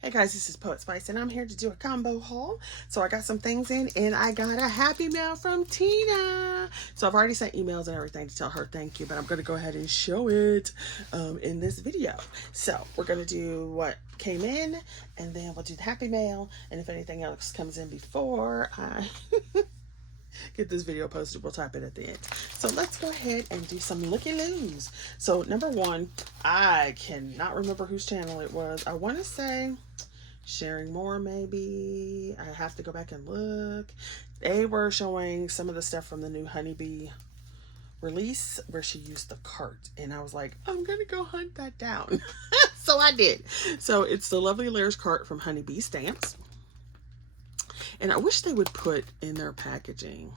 Hey guys, this is Poet Spice and I'm here to do a combo haul. So I got some things in and I got a happy mail from Tina. So I've already sent emails and everything to tell her thank you, but I'm going to go ahead and show it in this video. So we're going to do what came in and then we'll do the happy mail, and if anything else comes in before I get this video posted, we'll type it at the end. So let's go ahead and do some looky-loos. So number one, I cannot remember whose channel it was. I want to say Sharing More, maybe. I have to go back and look. They were showing some of the stuff from the new Honeybee release where she used the cart, and I was like, I'm gonna go hunt that down. So I did. So it's the Lovely Layers cart from Honeybee Stamps. And I wish they would put in their packaging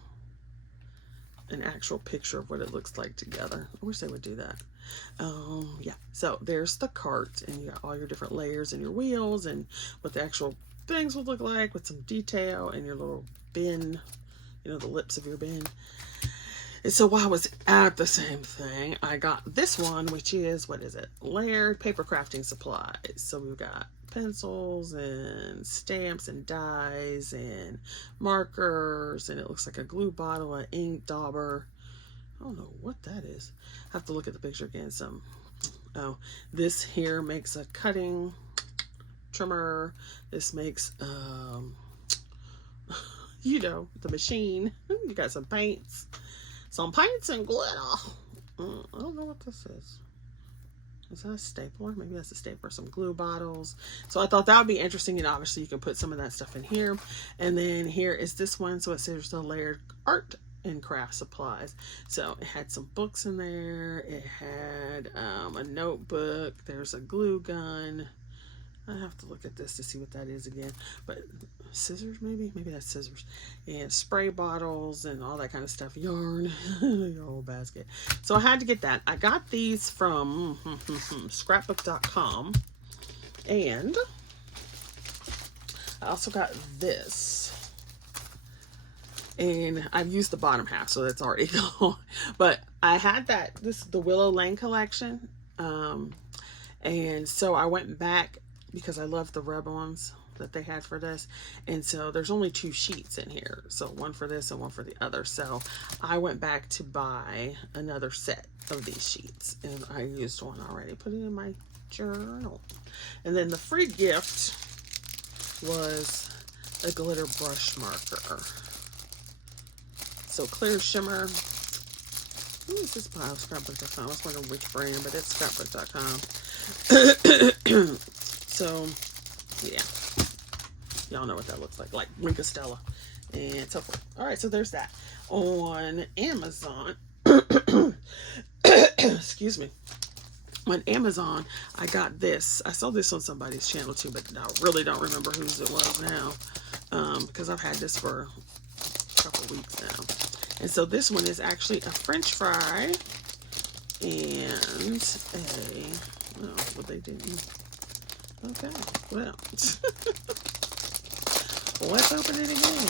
an actual picture of what it looks like together. I wish they would do that. Yeah, so there's the cart, and you got all your different layers and your wheels and what the actual things would look like with some detail, and your little bin, you know, the lips of your bin. And so while I was at the same thing, I got this one, which is, what is it? Layered paper crafting supplies. So we've got pencils and stamps and dies and markers, and it looks like a glue bottle, an ink dauber. I don't know what that is. I have to look at the picture again. Oh, this here makes a cutting trimmer. This makes you know, the machine. You got some paints. Some paints and glitter. I don't know what this is. Is that a stapler? Maybe that's a stapler. Some glue bottles. So I thought that would be interesting, and obviously you can put some of that stuff in here. And then here is this one. So it says the layered art and craft supplies. So it had some books in there. It had a notebook. There's a glue gun. I have to look at this to see what that is again. But scissors, maybe that's scissors. And spray bottles and all that kind of stuff. Yarn, your whole basket. So I had to get that. I got these from scrapbook.com, and I also got this. And I've used the bottom half, so that's already gone. But I had that. This is the Willow Lane collection, and so I went back because I love the rub-ons that they had for this. And so there's only 2 sheets in here. So one for this and one for the other. So I went back to buy another set of these sheets. And I used one already. Put it in my journal. And then the free gift was a glitter brush marker. So clear shimmer. Who is this by? Scrapbook.com. I was wondering which brand, but it's scrapbook.com. So, yeah, y'all know what that looks like Stella and so forth. All right, so there's that. On Amazon, excuse me, on Amazon, I got this. I saw this on somebody's channel too, but I really don't remember whose it was now, because I've had this for a couple weeks now. And so this one is actually a French fry and a, oh, well, they didn't. Okay, well, let's open it again.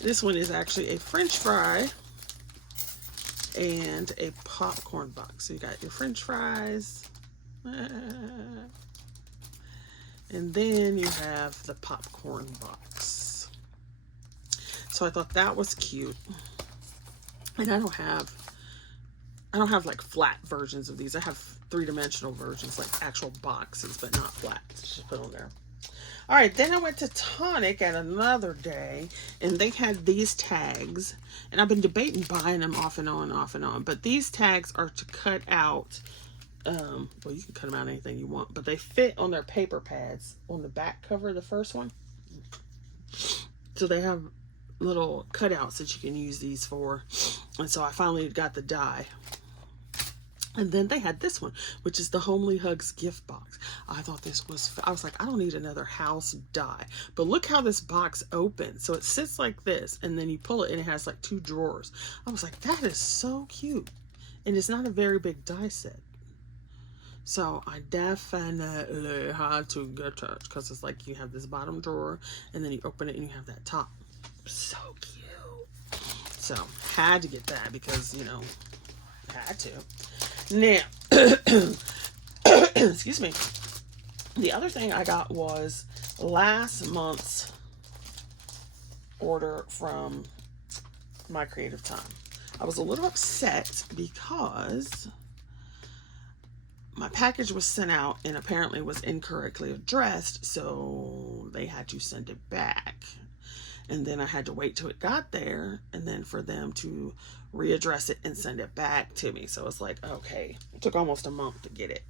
This one is actually a French fry and a popcorn box. So you got your French fries, and then you have the popcorn box. So I thought that was cute. And I don't have like flat versions of these. I have 3-dimensional versions, like actual boxes, but not flat. Just put on there. All right, then I went to Tonic at another day, and they had these tags, and I've been debating buying them off and on, but these tags are to cut out, well, you can cut them out anything you want, but they fit on their paper pads on the back cover of the first one. So they have little cutouts that you can use these for, and so I finally got the die. And then they had this one, which is the Homely Hugs gift box. I thought this was, I was like, I don't need another house die. But look how this box opens. So it sits like this, and then you pull it, and it has like 2 drawers. I was like, that is so cute. And it's not a very big die set. So I definitely had to get it, because it's like you have this bottom drawer, and then you open it, and you have that top. So cute. So had to get that because, you know, had to. Now, excuse me. The other thing I got was last month's order from My Creative Time. I was a little upset because my package was sent out and apparently was incorrectly addressed, so they had to send it back. And then I had to wait till it got there and then for them to readdress it and send it back to me. So it's like, okay, it took almost a month to get it.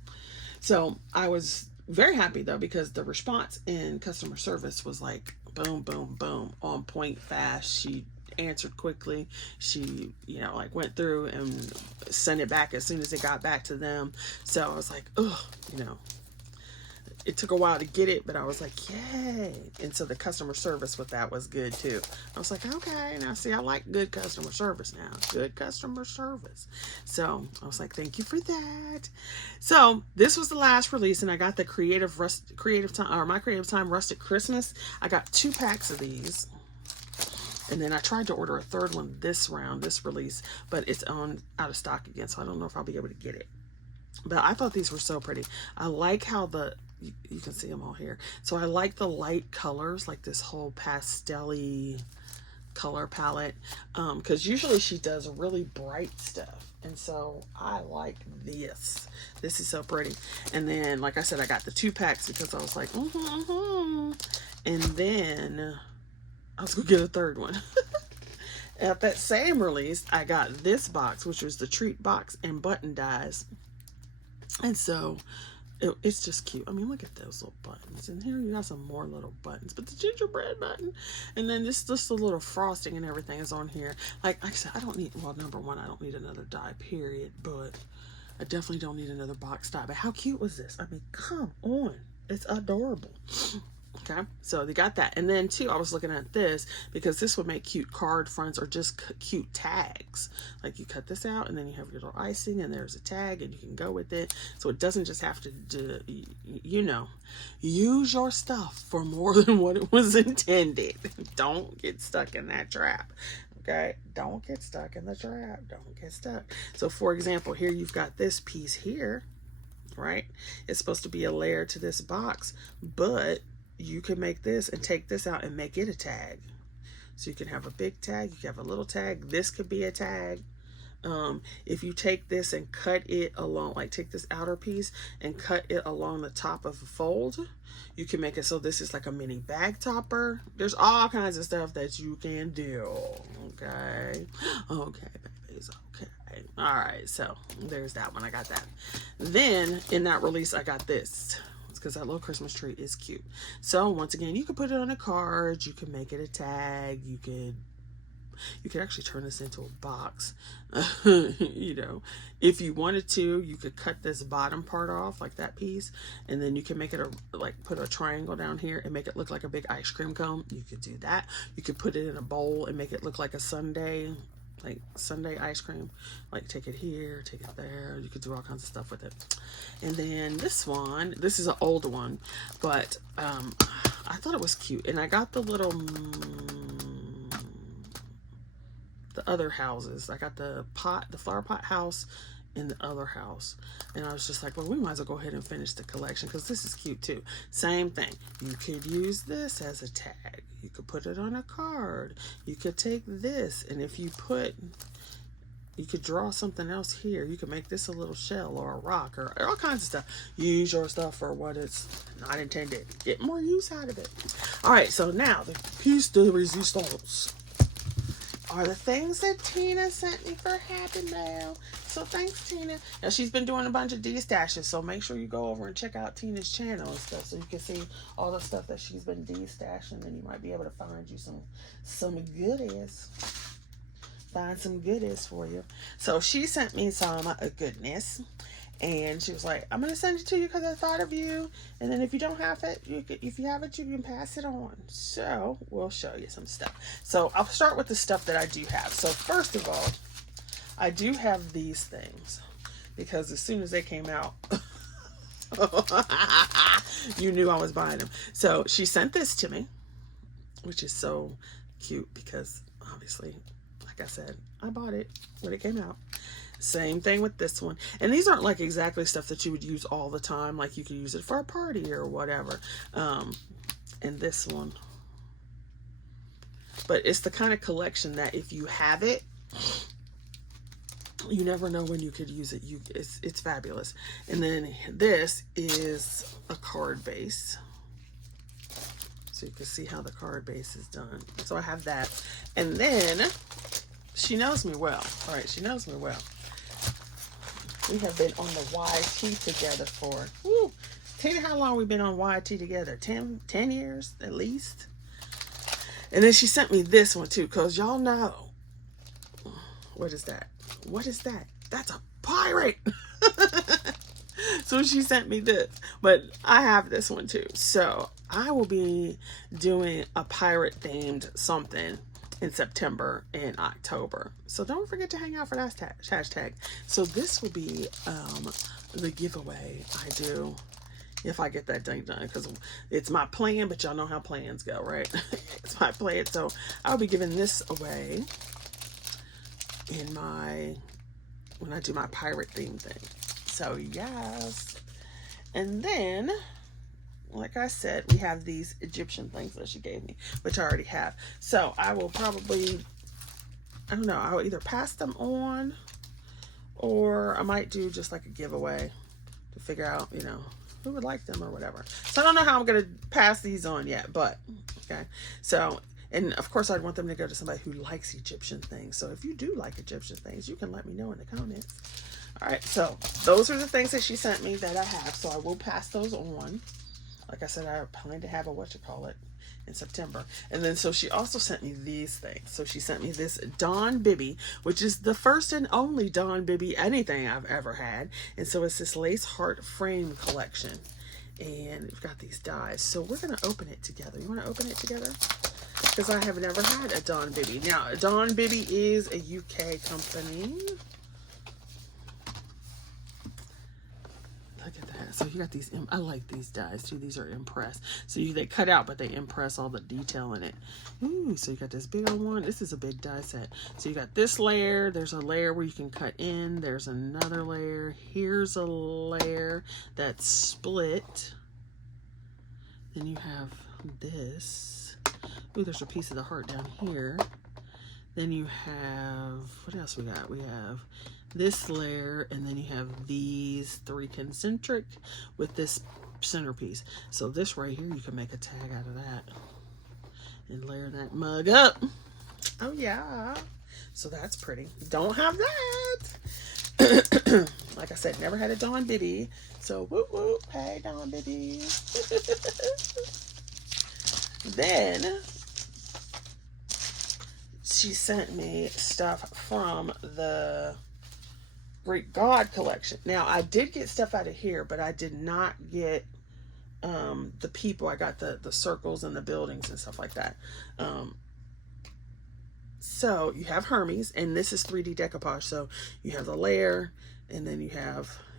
So I was very happy though, because the response in customer service was like, boom, boom, boom, on point, fast. She answered quickly. She, you know, like went through and sent it back as soon as it got back to them. So I was like, oh, you know, it took a while to get it, but I was like, yay. And so the customer service with that was good too. I was like, okay, now see, I like good customer service now. Good customer service. So I was like, thank you for that. So this was the last release, and I got the My Creative Time Rustic Christmas. I got 2 packs of these. And then I tried to order a third one this release, but it's out of stock again. So I don't know if I'll be able to get it. But I thought these were so pretty. I like how you can see them all here. So I like the light colors, like this whole pastel-y color palette. Because usually she does really bright stuff. And so I like this. This is so pretty. And then, like I said, I got the 2 packs because I was like, And then I was going to get a third one. At that same release, I got this box, which was the treat box and button dies. And so it's just cute. I mean, look at those little buttons. And here you got some more little buttons. But the gingerbread button. And then just a little frosting and everything is on here. Like I said, I don't need, well, number one, I don't need another die, period. But I definitely don't need another box die. But how cute was this? I mean, come on. It's adorable. Okay, so they got that. And then too, I was looking at this because this would make cute card fronts or just cute tags. Like you cut this out and then you have your little icing and there's a tag and you can go with it. So it doesn't just have to do, you know, use your stuff for more than what it was intended. Don't get stuck in that trap. Okay, don't get stuck in the trap. Don't get stuck. So for example, here you've got this piece here, right? It's supposed to be a layer to this box, but you can make this and take this out and make it a tag. So you can have a big tag, you can have a little tag. This could be a tag. If you take this and cut it along, like take this outer piece and cut it along the top of a fold, you can make it so this is like a mini bag topper. There's all kinds of stuff that you can do. Okay. Okay, babies. Okay. All right. So there's that one. I got that. Then in that release, I got this, because that little Christmas tree is cute. So once again, you can put it on a card, you can make it a tag, you could actually turn this into a box. You know, if you wanted to, you could cut this bottom part off, like that piece, and then you can make it like put a triangle down here and make it look like a big ice cream cone. You could do that. You could put it in a bowl and make it look like a sundae, like sundae ice cream. Like take it here, take it there. You could do all kinds of stuff with it. And then this one, this is an old one, but I thought it was cute. And I got the little the other houses. I got the flower pot house in the other house, and I was just like, well, we might as well go ahead and finish the collection because this is cute too. Same thing, you could use this as a tag, you could put it on a card, you could take this, and if you could draw something else here, you could make this a little shell or a rock or all kinds of stuff. Use your stuff for what it's not intended. Get more use out of it. All right, so now the piece de resistance are the things that Tina sent me for Happy Mail. So thanks, Tina. Now she's been doing a bunch of destashes, so make sure you go over and check out Tina's channel and stuff so you can see all the stuff that she's been destashing, and you might be able to find you some goodies. Find some goodies for you. So she sent me some goodness, and she was like, I'm gonna send it to you because I thought of you, and then if you don't have it, if you have it, you can pass it on. So we'll show you some stuff. So I'll start with the stuff that I do have. So first of all, I do have these things because as soon as they came out, you knew I was buying them. So she sent this to me, which is so cute because obviously, like I said, I bought it when it came out. Same thing with this one. And these aren't like exactly stuff that you would use all the time. Like you could use it for a party or whatever. And this one. But it's the kind of collection that if you have it, you never know when you could use it. It's fabulous. And then this is a card base. So you can see how the card base is done. So I have that. And then she knows me well. All right, she knows me well. We have been on the YT together for, woo, Tina, how long we been on YT together? 10 years at least. And then she sent me this one too, because y'all know. What is that? What is that? That's a pirate. So she sent me this, but I have this one too. So I will be doing a pirate themed something in September and October. So don't forget to hang out for that hashtag. So this will be the giveaway I do if I get that thing done, because it's my plan, but y'all know how plans go, right? It's my plan. So I'll be giving this away in when I do my pirate theme thing. So yes. And then, like I said, we have these Egyptian things that she gave me, which I already have. So I will probably, I don't know, I'll either pass them on, or I might do just like a giveaway to figure out, you know, who would like them or whatever. So I don't know how I'm going to pass these on yet, but okay. So, and of course I'd want them to go to somebody who likes Egyptian things. So if you do like Egyptian things, you can let me know in the comments. All right, so those are the things that she sent me that I have. So I will pass those on. Like I said, I plan to have a in September. And then so she also sent me these things. So she sent me this Dawn Bibby, which is the first and only Dawn Bibby anything I've ever had. And so it's this lace heart frame collection. And we've got these dies. So we're going to open it together. You want to open it together? Because I have never had a Dawn Bibby. Now, Dawn Bibby is a UK company. Look at that. So you got these, I like these dies too. These are impressed. So they cut out, but they impress all the detail in it. Ooh, so you got this big old one. This is a big die set. So you got this layer. There's a layer where you can cut in. There's another layer. Here's a layer that's split. Then you have this. Ooh, there's a piece of the heart down here. Then you have, what else we got? We have this layer, and then you have these three concentric with this centerpiece. So this right here, you can make a tag out of that and layer that mug up. Oh yeah. So that's pretty. Don't have that. Like I said, never had a Dawn Bibby. So whoop whoop. Hey, Dawn Bibby. Then she sent me stuff from the Greek God collection. Now, I did get stuff out of here, but I did not get the people. I got the circles and the buildings and stuff like that. So you have Hermes, and this is 3D decoupage. So you have the layer, and then you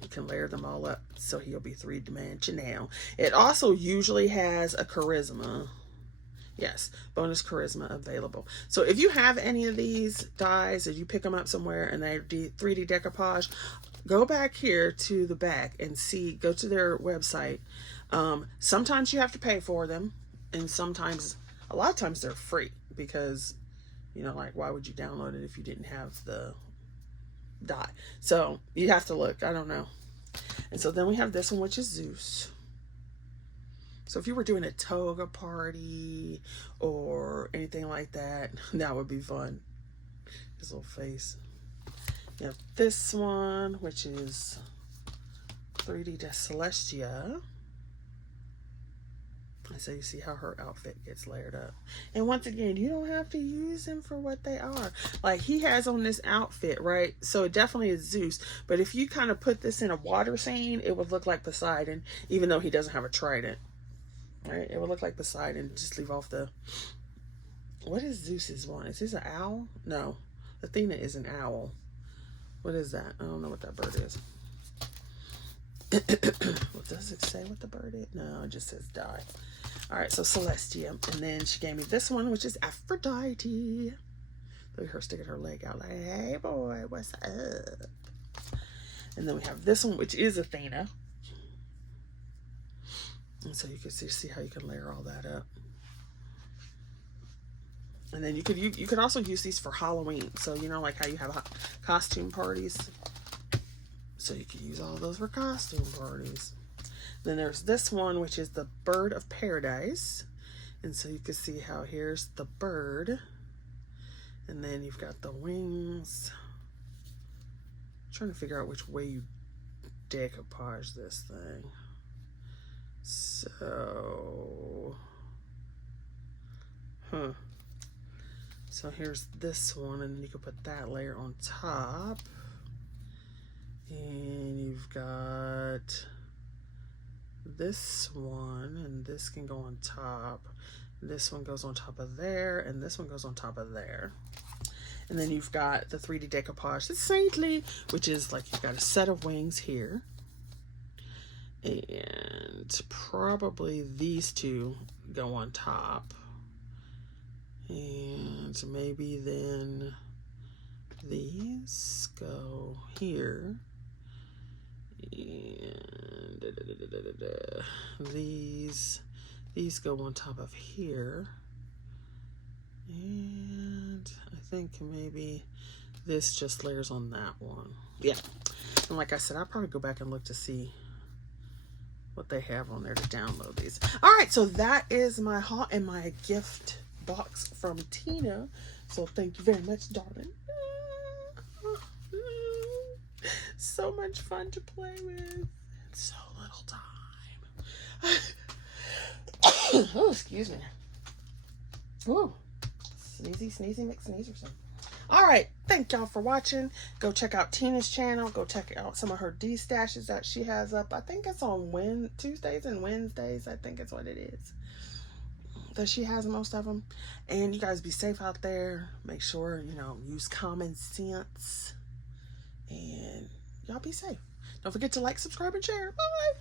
can layer them all up, so he'll be three-dimensional. It also usually has a charisma. Yes, bonus charisma available. So if you have any of these dies, if you pick them up somewhere and they're 3D decoupage, go back here to the back and see, go to their website. Sometimes you have to pay for them, and sometimes, a lot of times they're free, because, you know, like, why would you download it if you didn't have the die? So you have to look, I don't know. And so then we have this one, which is Zeus. So if you were doing a toga party or anything like that, that would be fun. His little face. You have this one, which is 3D Celestia. And so you see how her outfit gets layered up. And once again, you don't have to use them for what they are. Like, he has on this outfit, right? So it definitely is Zeus. But if you kind of put this in a water scene, it would look like Poseidon, even though he doesn't have a trident. Right? It would look like Poseidon. Just leave off the... What is Zeus's one? Is this an owl? No. Athena is an owl. What is that? I don't know what that bird is. Well, does it say what the bird is? No, it just says die. All right, so Celestia. And then she gave me this one, which is Aphrodite. Look at her sticking her leg out like, hey boy, what's up? And then we have this one, which is Athena. And so you can see how you can layer all that up. And then you could also use these for Halloween. So you know, like how you have costume parties. So you can use all those for costume parties. Then there's this one, which is the Bird of Paradise. And so you can see how here's the bird. And then you've got the wings. I'm trying to figure out which way you decoupage this thing. So, so here's this one, and then you can put that layer on top. And you've got this one, and this can go on top. This one goes on top of there, and this one goes on top of there. And then you've got the 3D decoupage, the Saintly, which is like you've got a set of wings here. And probably these two go on top. And maybe then these go here. And these go on top of here. And I think maybe this just layers on that one. Yeah. And like I said, I'll probably go back and look to see what they have on there to download these. All right, so that is my haul and my gift box from Tina. So thank you very much, darling. So much fun to play with. So little time. Oh, excuse me. Ooh. Sneezy, sneezy, McSneezer. All right, thank y'all for watching. Go check out Tina's channel. Go check out some of her destashes that she has up. I think it's on Tuesdays and Wednesdays. I think it's what it is. That she has most of them. And you guys be safe out there. Make sure, you know, use common sense. And y'all be safe. Don't forget to like, subscribe, and share. Bye.